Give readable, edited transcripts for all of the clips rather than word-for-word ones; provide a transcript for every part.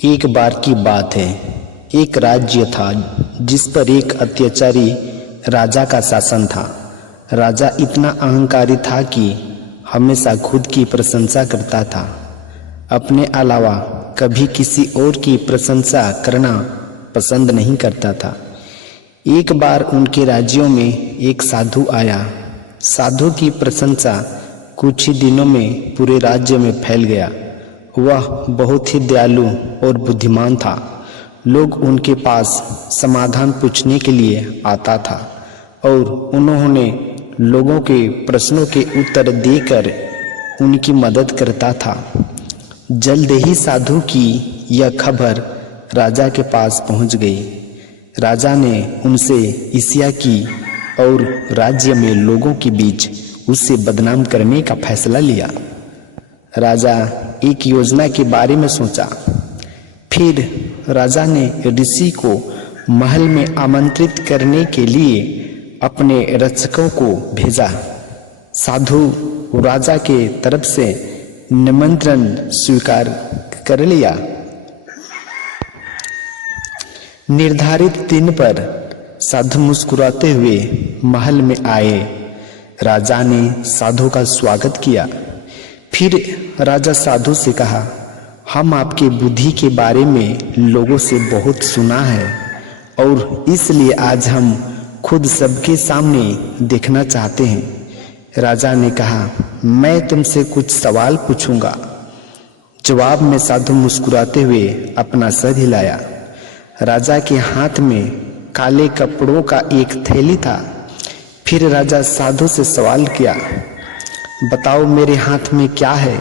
एक बार की बात है, एक राज्य था जिस पर एक अत्याचारी राजा का शासन था। राजा इतना अहंकारी था कि हमेशा खुद की प्रशंसा करता था, अपने अलावा कभी किसी और की प्रशंसा करना पसंद नहीं करता था। एक बार उनके राज्यों में एक साधु आया। साधु की प्रशंसा कुछ ही दिनों में पूरे राज्य में फैल गया। वह बहुत ही दयालु और बुद्धिमान था। लोग उनके पास समाधान पूछने के लिए आता था और उन्होंने लोगों के प्रश्नों के उत्तर देकर उनकी मदद करता था। जल्द ही साधु की यह खबर राजा के पास पहुंच गई। राजा ने उनसे ईर्ष्या की और राज्य में लोगों के बीच उसे बदनाम करने का फैसला लिया। राजा एक योजना के बारे में सोचा। फिर राजा ने ऋषि को महल में आमंत्रित करने के लिए अपने रक्षकों को भेजा। साधु राजा के तरफ से निमंत्रण स्वीकार कर लिया। निर्धारित दिन पर साधु मुस्कुराते हुए महल में आए। राजा ने साधु का स्वागत किया। फिर राजा साधु से कहा, हम आपके बुद्धि के बारे में लोगों से बहुत सुना है और इसलिए आज हम खुद सबके सामने देखना चाहते हैं। राजा ने कहा, मैं तुमसे कुछ सवाल पूछूंगा। जवाब में साधु मुस्कुराते हुए अपना सर हिलाया। राजा के हाथ में काले कपड़ों का एक थैली था। फिर राजा साधु से सवाल किया, बताओ मेरे हाथ में क्या है?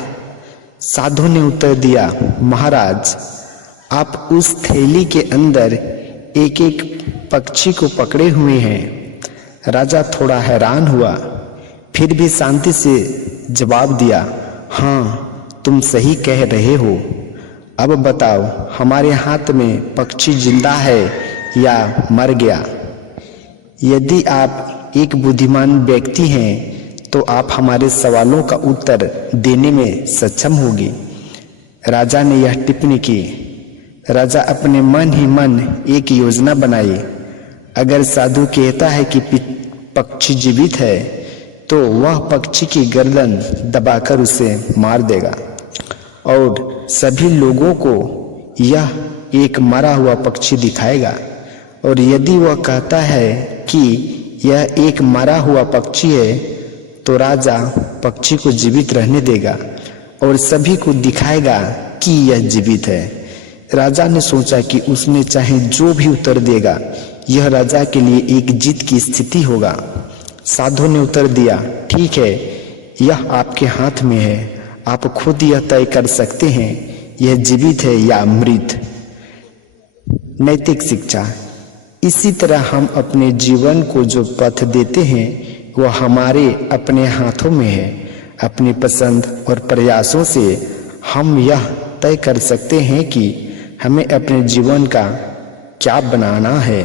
साधु ने उत्तर दिया, महाराज आप उस थैली के अंदर एक एक पक्षी को पकड़े हुए हैं। राजा थोड़ा हैरान हुआ, फिर भी शांति से जवाब दिया, हाँ तुम सही कह रहे हो। अब बताओ हमारे हाथ में पक्षी जिंदा है या मर गया? यदि आप एक बुद्धिमान व्यक्ति हैं तो आप हमारे सवालों का उत्तर देने में सक्षम होगी। राजा ने यह टिप्पणी की। राजा अपने मन ही मन एक योजना बनाई। अगर साधु कहता है कि पक्षी जीवित है तो वह पक्षी की गर्दन दबाकर उसे मार देगा और सभी लोगों को यह एक मरा हुआ पक्षी दिखाएगा। और यदि वह कहता है कि यह एक मरा हुआ पक्षी है तो राजा पक्षी को जीवित रहने देगा और सभी को दिखाएगा कि यह जीवित है। राजा ने सोचा कि उसने चाहे जो भी उत्तर देगा यह राजा के लिए एक जीत की स्थिति होगा। साधु ने उत्तर दिया, ठीक है, यह आपके हाथ में है, आप खुद यह तय कर सकते हैं यह जीवित है या मृत। नैतिक शिक्षा। इसी तरह हम अपने जीवन को जो पथ देते हैं वह हमारे अपने हाथों में है। अपनी पसंद और प्रयासों से हम यह तय कर सकते हैं कि हमें अपने जीवन का क्या बनाना है।